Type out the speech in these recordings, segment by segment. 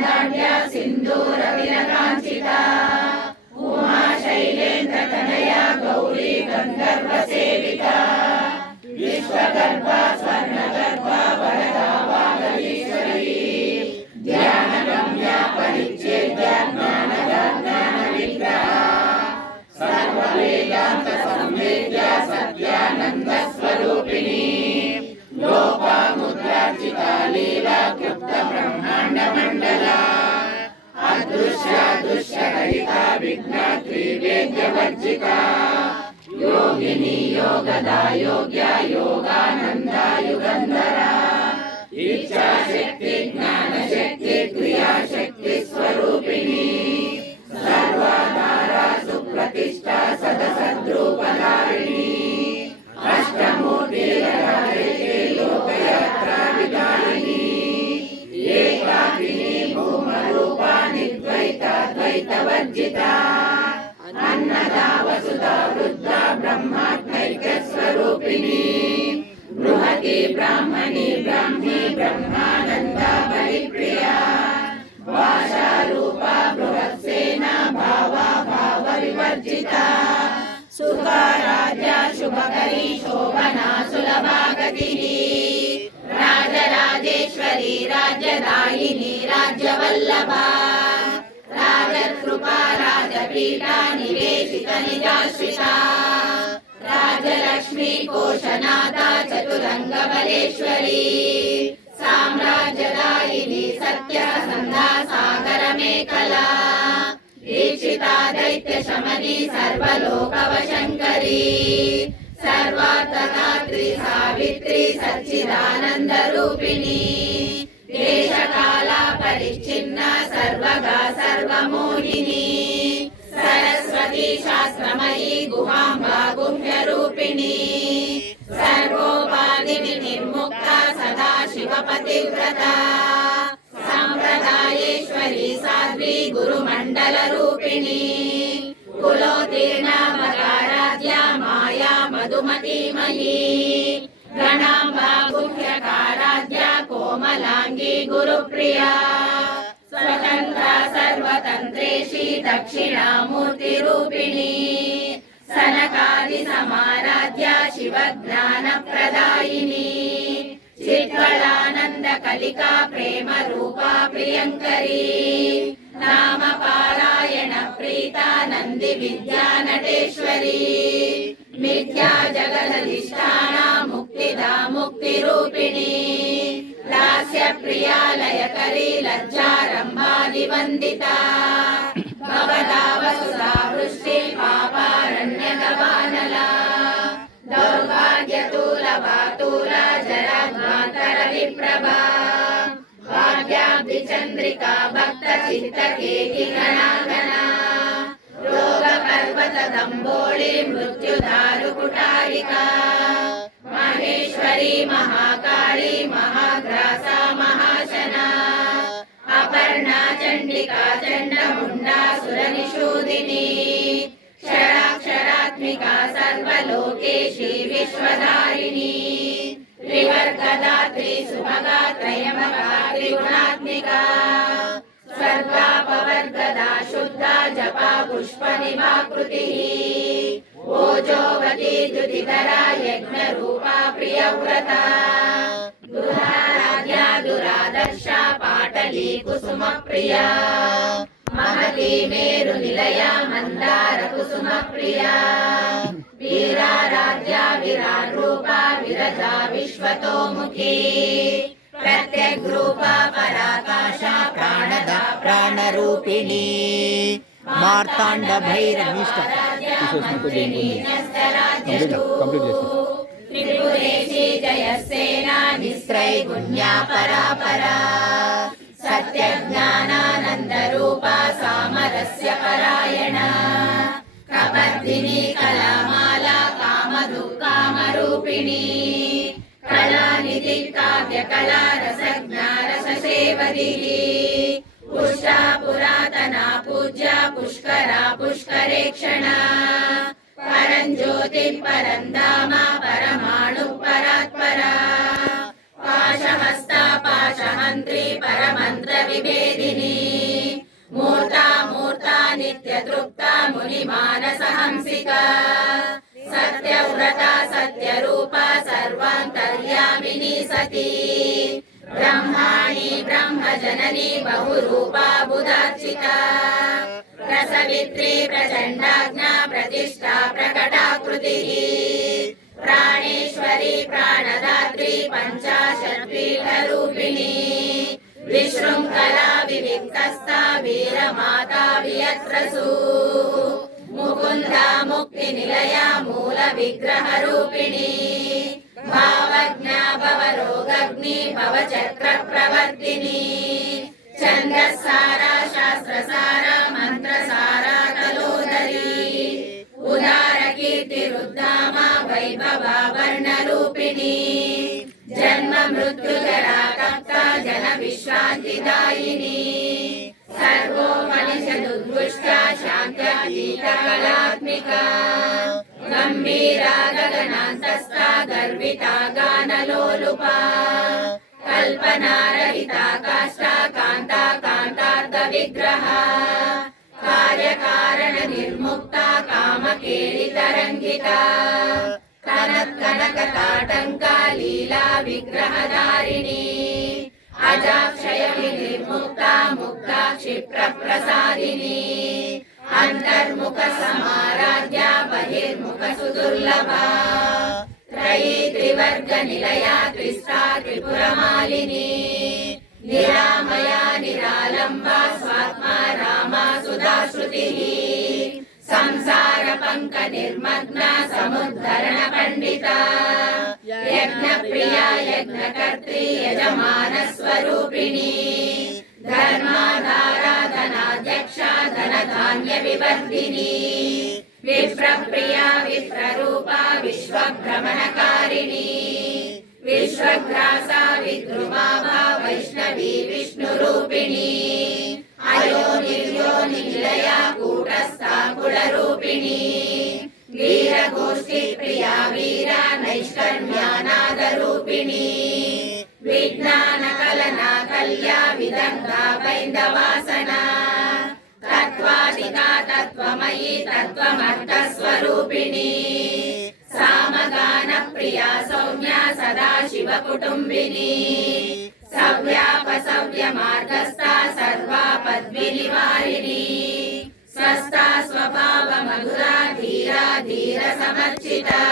दाण्ड्या सिन्दूरविरकाञ्चिता उमा शैलेन्द्रतनया गौरी गन्धर्वसेविता विश्वगर्भा स्वर्णगर्भा वरदा वागलीश्वरी ध्यानगम्या परिच्छेद्या ज्ञानविग्रहा सर्ववेदान्तसंवेद्या सत्यानन्दस्वरूपिणी लोपामुद्रार्चिता लीला क्लुप्तब्रह्माण्डमण्डला अदृश्या दुष्यरहिता विघ्नात्री वेद्यवर्जिता योगिनी योगदा योग्या योगानन्दा युगन्धरा इच्छाशक्ति ज्ञानशक्ति क्रियाशक्ति स्वरूपिणी सर्वाधारा सुप्रतिष्ठा सदसद्रूपधारिणी अष्टमूर्तिरहरे लोकयात्रा विदायिनी एकाकिनी भूमरूपा निर्द्वैताद्वैतवर्जिता अन्नदा वसुधा वृद्धा ब्रह्मात्मैक्यस्वरूपिणी बृहती ब्राह्मणी ब्राह्मी ब्रह्मानन्दा बलिप्रिया भाषारूपा बृहत्सेना भावा भावविवर्जिता सुखाराध्या शुभकरी शोभना सुलभा गतिः राजराजेश्वरी राज्यदायिनी राज्यवल्लभा राजकृपा राजपीठा निवेशित निजाश्रिता राजलक्ष्मी कोशनाथा चतुरंगबलेश्वरी साम्राज्यदायिनी सत्यसन्धा सागरमेखला दीक्षिता दैत्यशमनी सर्वलोकवशङ्करी सर्वार्थदात्री सावित्री सच्चिदानन्दरूपिणी देशकाला परिच्छिन्ना सर्वगा सर्वमोहिनी सरस्वती शास्त्रमयी गुहाम्बा गुह्यरूपिणी सर्वोपाधिविनिर्मुक्ता सदा शिवपतिव्रता सम्प्रदायेश्वरी साध्वी गुरुमण्डलरूपिणी कुलोत्तीर्णा मकाराध्या माया मधुमतीमयी गणाम्बा गुह्यकाराध्या कोमलाङ्गी गुरुप्रिया स्वतन्त्रा सर्वतन्त्रेशी दक्षिणामूर्तिरूपिणी सनकादिसमाराध्या शिवज्ञानप्रदायिनी चित्कलानन्दकलिका प्रेमरूपा प्रियङ्करी नामपारायण प्रीता नन्दिविद्यानटेश्वरी मिथ्या जगदधिष्ठाना मुक्तिदा मुक्तिरूपिणी लास्यप्रिया लयकरी लज्जारम्भादिवन्दिता भवदा वसुधा वृष्टि पापारण्यगवानला दौर्भाग्यतूलवातूला जराध्वान्तरविप्रभा भाग्याब्धिचन्द्रिका भक्तचित्तकेकि गणागणा रोगपर्वतदम्बोळी मृत्युदारुकुटारिका महेश्वरी महाकाली महाग्रासा महाशना अपर्णा चण्डिका चण्डमुण्डा सुरनिषूदिनी षडाक्षरात्मिका सर्वलोकेशी विश्वधारिणी त्रिवर्गदात्री सुभगा त्रयम्बका त्रिगुणात्मिका स्वर्गापवर्गदा शुद्धा जपा पुष्पनिभाकृतिः ओजोवती द्युतिधरा यज्ञरूपा प्रियव्रता दुराराध्या दुरादर्शा पाटली कुसुमप्रिया महती मेरुनिलया मन्दार कुसुमप्रिया वीराराध्या विराट्रूपा विरजा विश्वतोमुखी प्रत्यग्रूपा पराकाशा प्राणदा प्राणरूपिणी मार्ताण्ड त्रिपुरेशी जयसेना निस्त्रैगुण्या परापरा सत्यज्ञानानन्दरूपा सामरस्य परायणा कपर्दिनी कलामाला कामरूपिणी कलानिधि काव्यकला रसज्ञा रससेवदिः पुष्टा पुरातना पूज्या पुष्करा पुष्करेक्षणा परञ्ज्योतिः परन्धाम परमाणु परात्परा पाशहस्ता पाशहन्त्री परमन्त्र निवेदिनी मूर्ता मूर्ता नित्यतृप्ता मुनिमानसहंसिका सत्यव्रता सत्यरूपा सर्वान्तर्यामिनी सती ब्रह्माणि ब्रह्मजननी बहुरूपा बुधार्चिता प्रसवित्री प्रचण्डाज्ञा प्रतिष्ठा प्रकटाकृतिः प्राणेश्वरी प्राणदात्री पञ्चाशत्पीठरूपिणी विशृङ्खला विविक्तस्था वीरमाता वियत्रसु मुकुन्दा मुक्तिनिलया मूलविग्रहरूपिणी भावज्ञा भवरोगग्नि भवचक्रप्रवर्तिनी छन्दस्सारा शास्त्रसारा मन्त्रसारा कलोदरी उदारकीर्तिरुद्धामा वैभवा वर्णरूपिणी जन्म मृत्युजरा कप्ता जनविश्रान्तिदायिनी सर्वोपनिषदुद्घुष्टा शान्त्यतीतकलात्मिका गम्भीरा गगनान्तस्था गर्विता गानलोलुपा कल्पनारहिता काष्ठा कान्ता कान्तार्थविग्रहा कार्यकारण निर्मुक्ता कामकेलितरङ्गिका कनत्कनकताटङ्का लीला विग्रहधारिणी अजाक्षय विनिर्मुक्ता मुक्ता क्षिप्रप्रसादिनी अंतर्मुख समाराध्या बहिर्मुख सुदुर्लभा त्रयी त्रिवर्ग निलया त्रिस्ता त्रिपुरमालिनी निरामया निरालंबा स्वात्मा रामा सुधाश्रुतिः संसार पंक निर्मग्ना समुद्धरण पंडिता यज्ञ प्रिया यज्ञकर्त्री यजमान स्वरूपिणी धर्माधारा धनाध्यक्षा धन धान्य विवर्धिनी विप्रप्रिया विप्ररूपा विश्वभ्रमणकारिणी विश्वग्रासा विद्रुमाभा वैष्णवी विष्णुरूपिणी अयोनिर्योनिलया कूटस्था कुलरूपिणी वीरगोष्ठी प्रिया वीरा नैष्कर्म्यानादरूपिणी विज्ञानकलना कल्या विदग्धा वैन्दवासना तत्त्वादिका तत्त्वमयी तत्त्वमर्थस्वरूपिणी सामगान प्रिया सौम्या सदाशिवकुटुम्बिनी सव्यापसव्यमार्गस्था सर्वापद्विनिवारिणी स्वस्था स्वभाव मधुरा धीरा धीर समर्चिता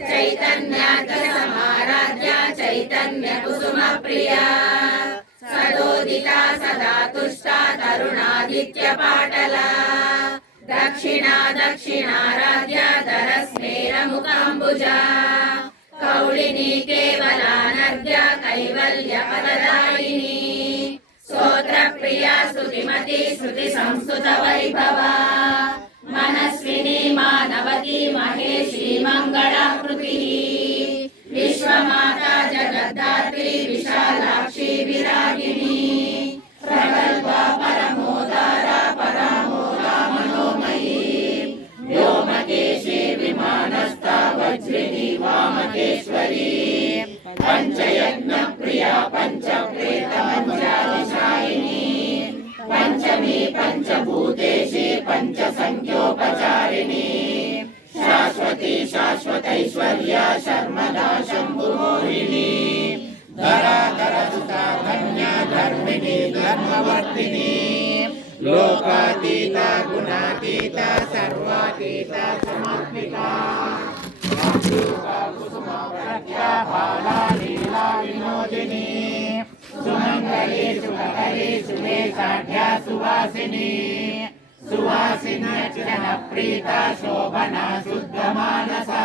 चैतन्यार्घ समाराध्या चैतन्य कुसुम प्रिया सदोदिता सदा तुष्टा तरुणादित्य पाटला दक्षिणा दक्षिणाराध्या धरस्मेर मुकाम्बुजा कौलिनी केवलानर्घ्या कैवल्य पददायिनी स्तोत्र प्रिया स्तुतिमती श्रुति संस्तुत वैभवा मनस्विनी मानवती महेशी मंगलाकृतिः विश्वमाता जगद्धात्री विशालाक्षी विरागिनी प्रगल्भा परमोदारा परामोदा मनोमयी व्योमकेशी विमानस्था वज्रिणी वामकेश्वरी पंचयज्ञ प्रिया पंचप्रेत पंचादिशायिनी पंचमी पंचभूतेशी पंचसंख्योपचारिणी शाश्वती शाश्वतैश्वर्या शर्मदा शम्भुमोहिनी धराधरसुता धन्या धर्मिणी धर्मवर्तिनी लोकातीता गुणातीता सर्वातीता समात्मिका कुसुमप्रज्ञा बाला लीला विनोदिनी सुमंगली सुभकरी सुवेशाढ्या सुवासिनी सुवासिन्यर्चन प्रीता शोभना शुद्धमानसा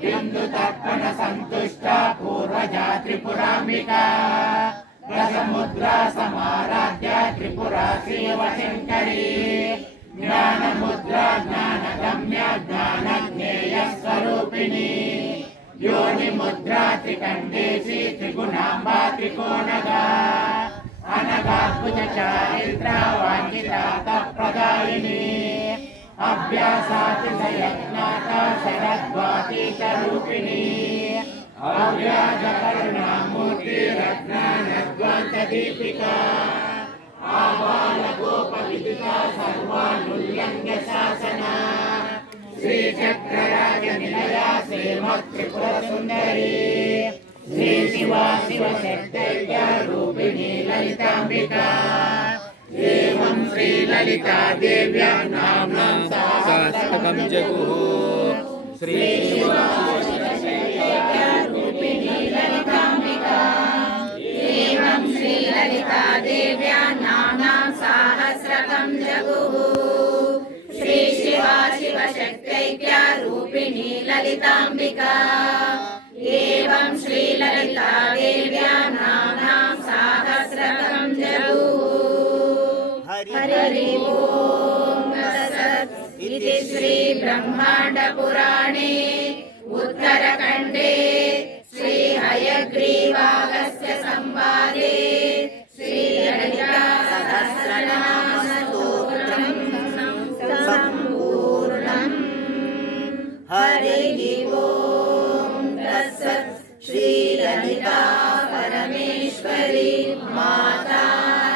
बिन्दुतर्पण संतुष्टा पूर्वजा त्रिपुराम्बिका रसमुद्रा समाराध्या त्रिपुरा श्रीवशङ्करी ज्ञानमुद्रा ज्ञानगम्या ज्ञानज्ञेय स्वरूपिणी योनिमुद्रा त्रिकण्डेशी त्रिगुणाम्बा त्रिकोणगा अनगाद्भुत चारित्रा वाञ्छिता तत्प्रदायिनी अभ्यासातिशयज्ञाता शरद्वातीतरूपिणी अव्याजकरुणामूर्तिरत्नानद्वान्तदीपिका आबालगोपविदिता सर्वानुल्लङ्घ्य शासना श्रीचक्रराजनिलया श्रीमत्त्रिपुरसुन्दरी श्री शिवा शिवशक्तैक्या रूपिणी ललिताम्बिका एवं श्रीललिता देव्या नाम्नां सहस्रकं जगुः श्री शिवा शिवशक्तैक्या रूपिणी ललिताम्बिका एवं श्रीललिता देव्या नाम्नां सहस्रकं जगुः श्री शिवा शिवशक्तैक्या रूपिणी ललिताम्बिका एवं श्रीललिता देव्या नाम्नां सहस्रकं जगुः हरि ओम तत्सत् इति श्री ब्रह्मांड पुराणे उत्तरखंडे श्री हयग्रीवागस्त्य संवादे श्री ललिता सहस्रनाम स्तोत्रं संपूर्णम् हरि ओम तत्सत् श्री ललिता परमेश्वरी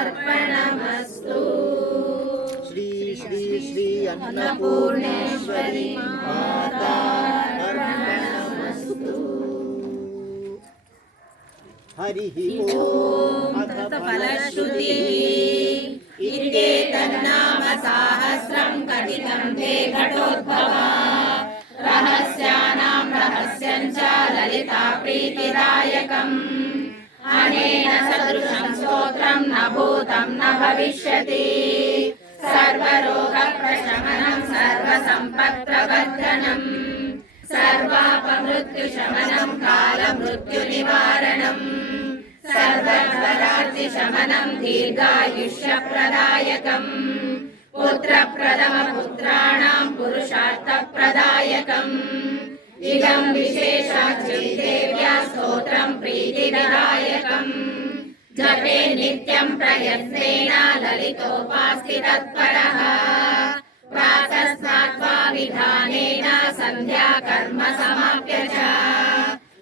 मातार्पणमस्तु श्री श्री श्री अन्नपूर्णेश्वरी मातार्पणमस्तु हरि ओम अथ फलश्रुतिः इति तन्नाम सहस्रं कथितं ते घटोद्भवा रहस्यानां रहस्यं च ललिता प्रीतिदायकम् अनेन सदृशं स्तोत्रं न भूतं न भविष्यति सर्वरोगप्रशमनं सर्वसम्पत्प्रवर्धनं सर्वापमृत्युशमनं कालमृत्युनिवारणं सर्वज्वरार्तिशमनं दीर्घायुष्यप्रदायकम् पुत्रप्रथमपुत्राणां पुरुषार्थप्रदायकम् इदं विशेषाच्यै देव्या स्तोत्रं प्रीतिदायकम् जपे नित्यं प्रयत्नेन ललितोपास्थितत्परः प्रातः स्नात्वा विधानेन सन्ध्याकर्म समाप्य च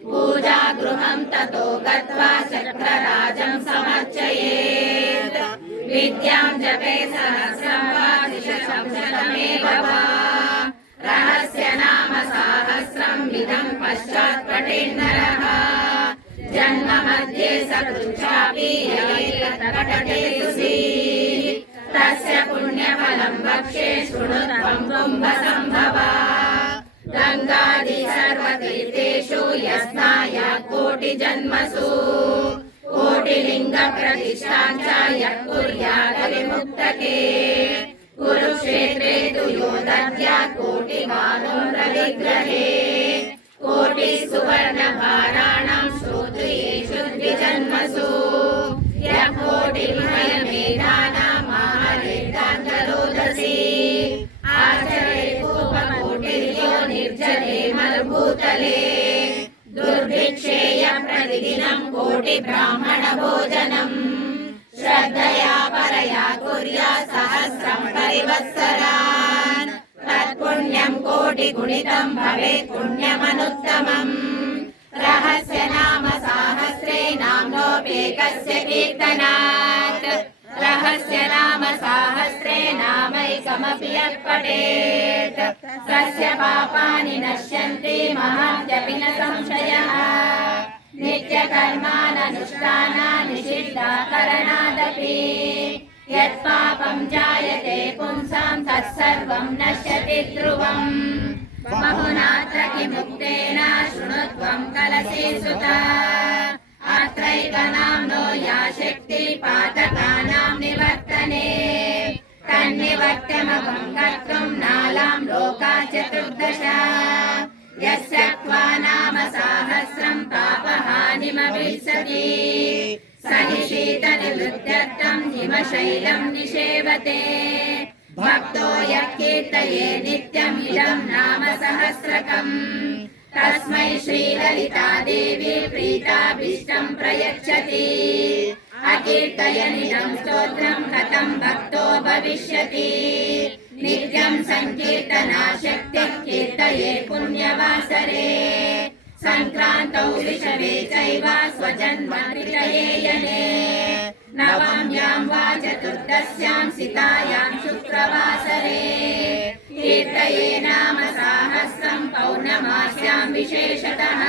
पूजागृहं ततो गत्वा चक्रराजं समर्चयेत् विद्यां जपे सहस्रं वा शतमेव वा रहस्य नाम सहस्रं विदं पश्चात् पठेन्नरः जन्म मध्ये सकृच्छापि यैतत्पठते तस्य पुण्यफलं वक्ष्ये शृणुत्वं कुम्भसम्भवा गङ्गादि सर्वतीर्थेषु यस्नायात् कोटिजन्मसु कोटिलिङ्गप्रतिष्ठां च यः कुर्यात् विमुक्तके कुरुक्षेत्रे तु यो दद्यात् कोटिभानुप्रविग्रहे कोटिसुवर्णभाराणां श्रोत्रियेषु द्विजन्मसु यः कोटिविमयमेधानां महारेतान्तरोदसी आचरेकोपकोटिर्यो निर्जने मरुभूतले दुर्भिक्षेय प्रतिदिनं कोटिब्राह्मणभोजनम् श्रद्धया परया कुर्यात् सहस्रं परिवत्सरान् तत्पुण्यं कोटिगुणितं भवेत् पुण्यमनुत्तमम् रहस्य नाम सहस्रे नाम्नोऽप्येकस्य कीर्तनात् रहस्य नाम सहस्रे नामैकमपि यः पठेत् तस्य पापानि नश्यन्ति महात्यपि न संशयः नित्यकर्माननुष्ठानानि निषिद्धाकरणादपि यत्पापं जायते पुंसां तत्सर्वं नश्यति ध्रुवम् बहुनात्र किमुक्तेन शृणुत्वं कलसे सुता अत्रैकनाम्नो या शक्ति पातकानां निवर्तने तन्निवर्त्यमहं कर्तुं नालां लोका चतुर्दश यस्य त्वा नाम सहस्रं पापहानिमभिसति स हि शीतनिवृत्त्यर्थं हिमशैलं निषेवते भक्तो यः कीर्तये नित्यमिदं नाम सहस्रकम् तस्मै श्रीललिता देवी प्रीताभीष्टं प्रयच्छति अकीर्तयनिदं स्तोत्रं कथं भक्तो भविष्यति नित्यं संकीर्तनाशक्तिः कीर्तये पुण्यवासरे सङ्क्रान्तौ विषवे चैव स्वजन्मतिथयेयने नवम्यां वा चतुर्दश्यां सितायां शुक्रवासरे कीर्तये नाम साहस्रं पौर्णमास्यां विशेषतः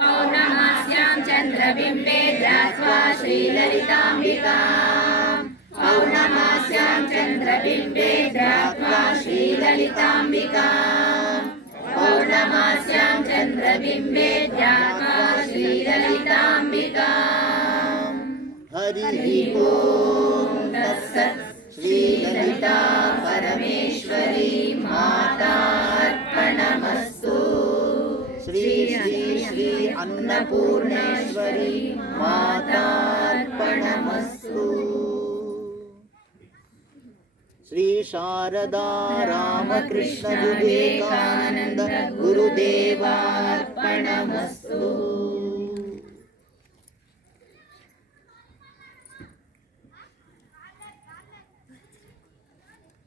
पौर्णमास्यां चन्द्रबिम्बे ध्यात्वा श्रीललिताम्बिकाम् पौर्णमास्यां चन्द्रबिम्बे ध्यात्वा श्रीललिताम्बिकाम् पौर्णमास्यां चन्द्रबिम्बे ध्यात्वा श्रीललिताम्बिकाम् हरिः ओम तत्सत्। श्रीललिता परमेश्वरी माता अर्पणमस्तु। श्री श्री श्री अन्नपूर्णेश्वरी माता अर्पणमस्तु। श्री शारदा रामकृष्ण विवेकानंद गुरुदेवार्पणमस्तु।